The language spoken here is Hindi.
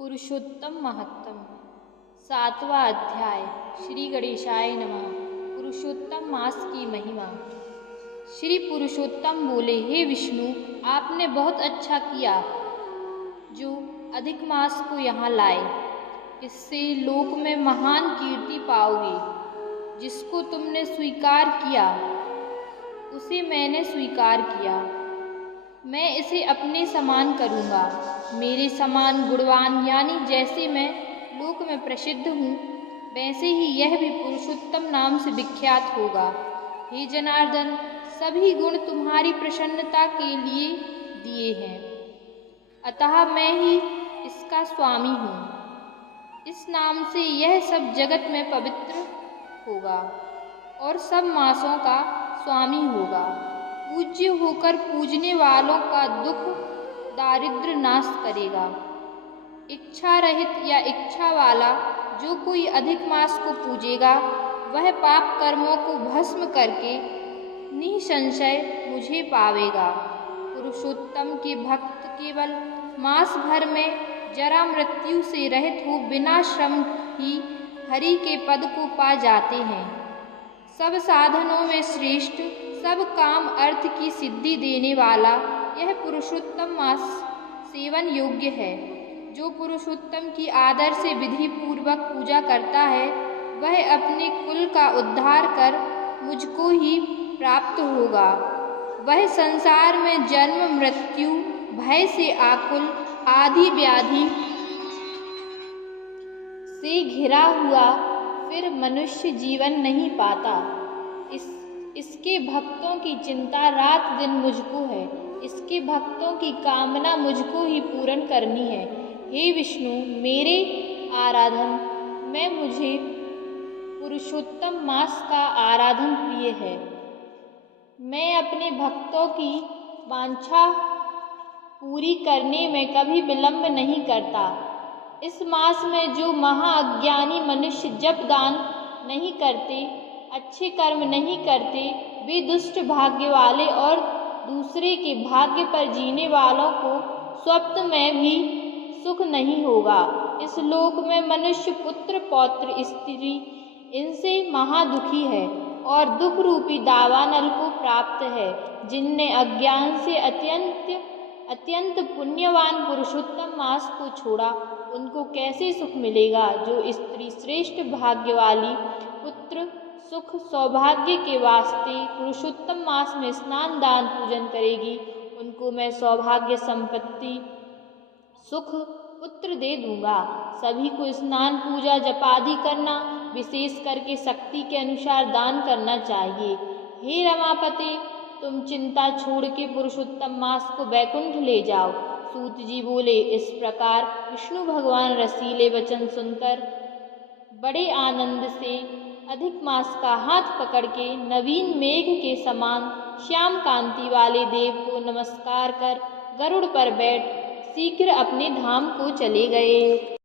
पुरुषोत्तम महत्तम। 7वां अध्याय। श्री गणेशाय नमः। पुरुषोत्तम मास की महिमा। श्री पुरुषोत्तम बोले, हे विष्णु, आपने बहुत अच्छा किया जो अधिक मास को यहाँ लाए। इससे लोक में महान कीर्ति पाओगे। जिसको तुमने स्वीकार किया उसे मैंने स्वीकार किया। मैं इसे अपने समान करूँगा। मेरे समान गुणवान यानी जैसे मैं लोक में प्रसिद्ध हूँ, वैसे ही यह भी पुरुषोत्तम नाम से विख्यात होगा। हे जनार्दन, सभी गुण तुम्हारी प्रसन्नता के लिए दिए हैं, अतः मैं ही इसका स्वामी हूँ। इस नाम से यह सब जगत में पवित्र होगा और सब मासों का स्वामी होगा। पूज्य होकर पूजने वालों का दुख दारिद्र्य नाश करेगा। इच्छा रहित या इच्छा वाला जो कोई अधिक मास को पूजेगा, वह पाप कर्मों को भस्म करके निसंशय मुझे पावेगा। पुरुषोत्तम के भक्त केवल मास भर में जरा मृत्यु से रहित हो बिना श्रम ही हरि के पद को पा जाते हैं। सब साधनों में श्रेष्ठ, सब काम अर्थ की सिद्धि देने वाला यह पुरुषोत्तम मास सेवन योग्य है। जो पुरुषोत्तम की आदर से विधि पूर्वक पूजा करता है, वह अपने कुल का उद्धार कर मुझको ही प्राप्त होगा। वह संसार में जन्म मृत्यु भय से आकुल आदि व्याधि से घिरा हुआ फिर मनुष्य जीवन नहीं पाता। इसके भक्तों की चिंता रात दिन मुझको है। इसके भक्तों की कामना मुझको ही पूर्ण करनी है। हे विष्णु, मेरे आराधन में मुझे पुरुषोत्तम मास का आराधन प्रिय है। मैं अपने भक्तों की वांछा पूरी करने में कभी विलंब नहीं करता। इस मास में जो महाअज्ञानी मनुष्य जप दान नहीं करते, अच्छे कर्म नहीं करते, वे दुष्ट भाग्य वाले और दूसरे के भाग्य पर जीने वालों को स्वप्न में भी सुख नहीं होगा। इस लोक में मनुष्य पुत्र पौत्र स्त्री इनसे महादुखी है और दुख रूपी दावानल को प्राप्त है। जिनने अज्ञान से अत्यंत पुण्यवान पुरुषोत्तम मास को छोड़ा, उनको कैसे सुख मिलेगा। जो स्त्री श्रेष्ठ भाग्य वाली पुत्र सुख सौभाग्य के वास्ते पुरुषोत्तम मास में स्नान दान पूजन करेगी, उनको मैं सौभाग्य संपत्ति सुख पुत्र दे दूंगा। सभी को स्नान पूजा जपादि करना, विशेष करके शक्ति के अनुसार दान करना चाहिए। हे रमापते, तुम चिंता छोड़ के पुरुषोत्तम मास को वैकुंठ ले जाओ। सूत जी बोले, इस प्रकार विष्णु भगवान रसीले वचन सुनकर बड़े आनंद से अधिक मास का हाथ पकड़ के नवीन मेघ के समान श्याम कांति वाले देव को नमस्कार कर गरुड़ पर बैठ शीघ्र अपने धाम को चले गए।